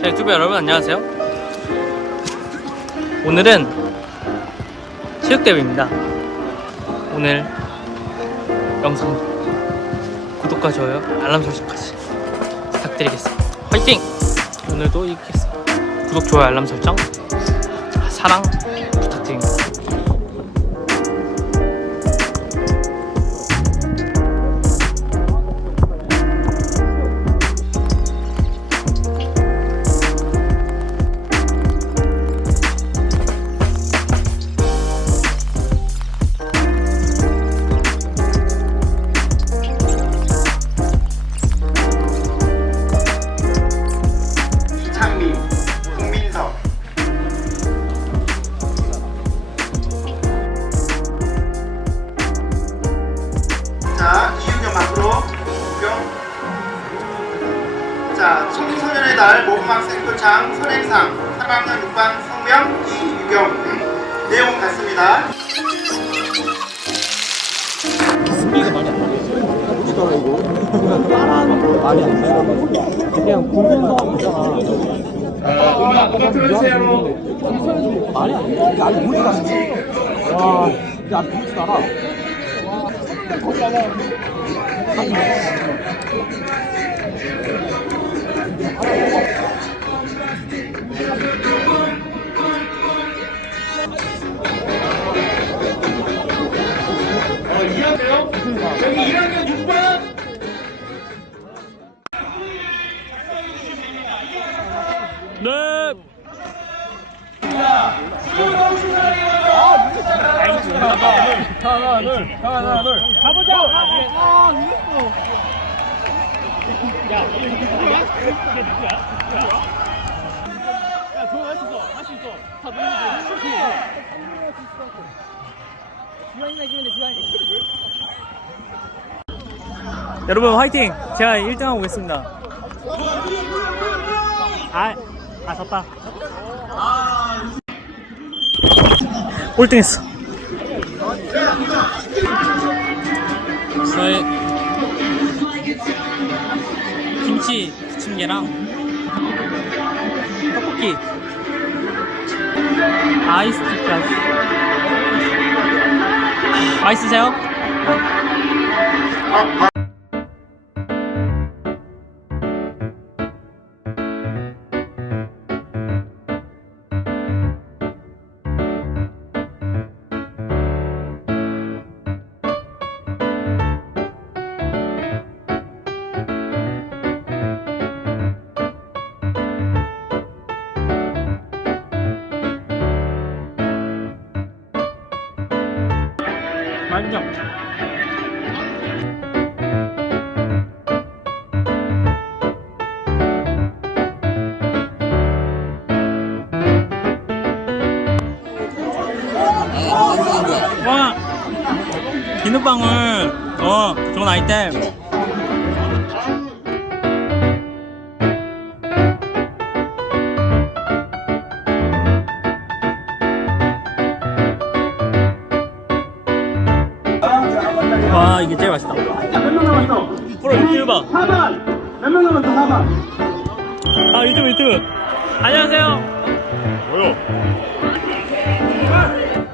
자, 유튜브 여러분 안녕하세요. 오늘은 체육대회입니다. 오늘 영상 구독과 좋아요, 알람 설정까지 부탁드리겠습니다. 화이팅! 오늘도 이기겠습니다. 구독, 좋아요, 알람 설정, 사랑 선행상 사랑은 육반 성명 이유경 내용 같습니다. 네. 여러분 화이팅! 제가 1등 하고 오겠습니다. 아, 아 졌다. 꼴등했어. 저의 김치 부침개랑 떡볶이 아이스티까지 맛있으세요? 비눗방울 어 좋은 아이템 와 이게 제일 맛있다 몇명 남았어? 프로 유튜버 4반! 몇명 남았어 4반? 아 유튜브 유튜브 안녕하세요 와,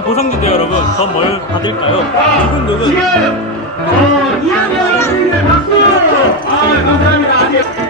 보상도 돼요, 여러분. 전 뭘 받을까요? 누군? 지금 어, 2학년 학생들 박수! 아 감사합니다.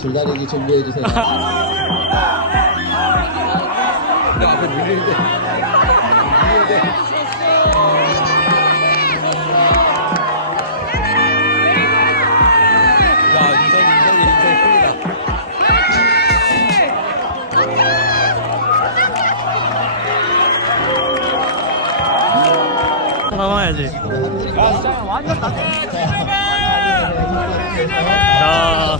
줄다리기 준비해 주세요. 앞에 밀리는데. 밀리는데. 이선이 큰이다. 남아야지. 자,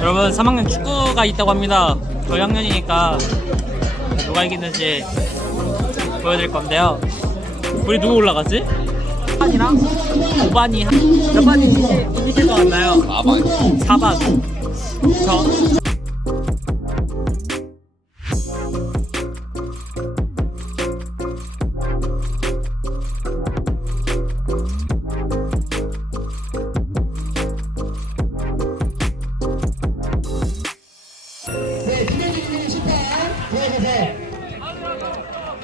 여러분 3학년 축구가 있다고 합니다. 저희 학년이니까 누가 이기는지 보여드릴 건데요. 우리 누구 올라갔지? 5반이랑 5반이 한- 몇 반이 이길 것 같나요? 4반. 4반. 저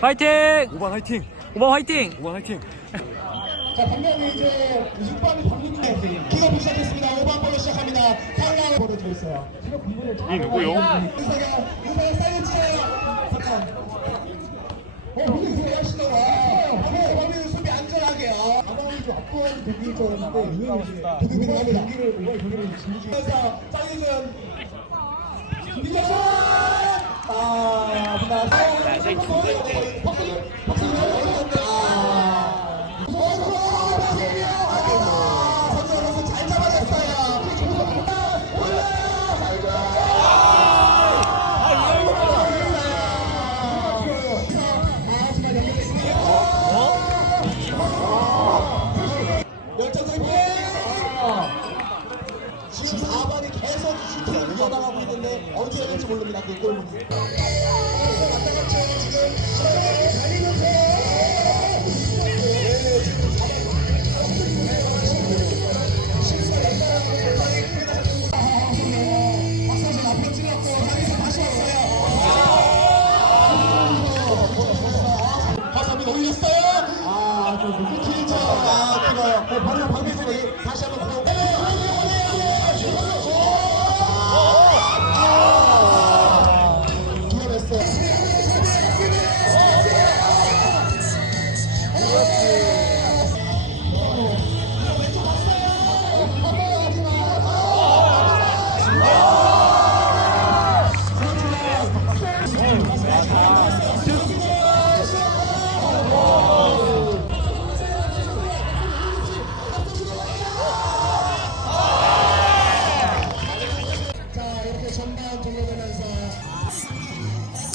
파이팅! 5반 화이팅! 5반 화이팅! 5반 화이팅! 자, 방금 이제 6반 방문이 킥오프 시작했습니다. 5반 볼로 시작합니다. 탈락 보내주고 있어요. 이 누구요? 의사가, 의사가 사인 치세요. 잠깐. 어, 근데 그거 하시더라. 방금 방금 수비 안전하게. 아, 가방을 좀 앞으로 되길 줄 알았는데, 도둑이 합니다. 경기를, 이번 경기를 진주에서 사이즈는 김기정! 아, 그다음 박수, 될지 모릅니다. 그 골문. 화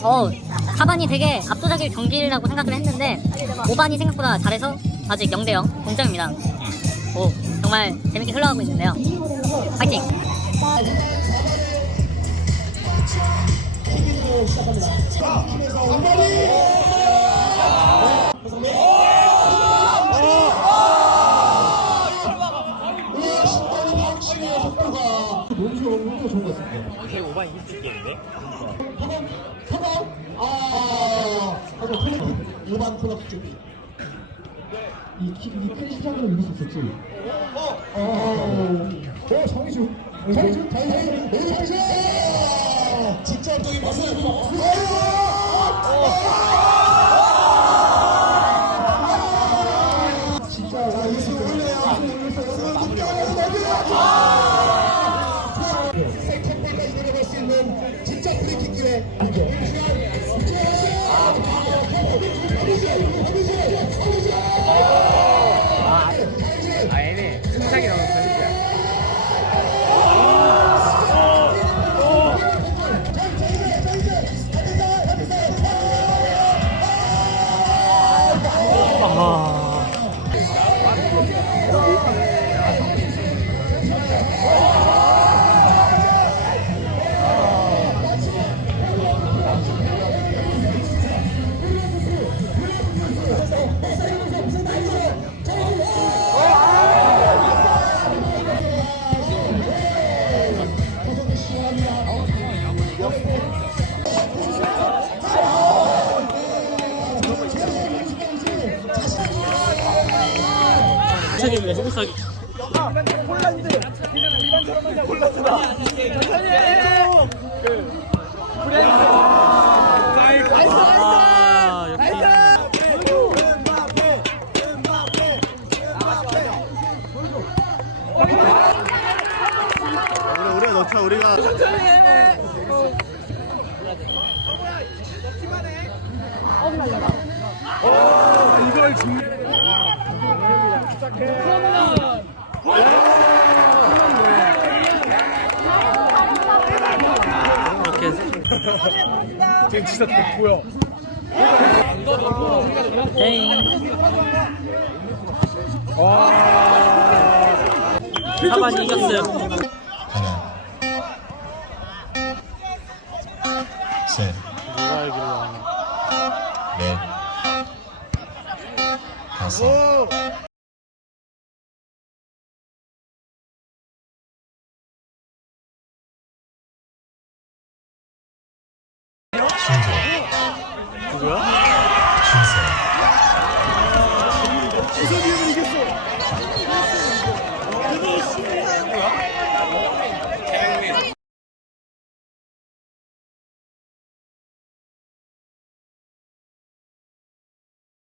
어, 4반이 되게 압도적일 경기라고 생각을 했는데 5반이 생각보다 잘해서 아직 0대0 동점입니다. 오, 정말 재밌게 흘러가고 있는데요. 파이팅! 우와, 좋은 것 같습니다. 어제 5반 이길 수 있겠는데? 터벅, 터벅. 아, 하고 클럽 5반 클럽 준비. 이 키, 이큰 시장으로 이길 수 있었지. 어, 어, 어, 정희주, 정희주, 정희주, 정희주. 직접 적인 모습. お願いします! 천천히. 아, 역시. 우리 우리가 넣자 우리가 이 렇게 해서. 지금 진짜 덥고요. 에이. 사반이 이겼어요. 하나 셋 누가 이기로 하냐. 넷 다섯 순조 누구야? 춘세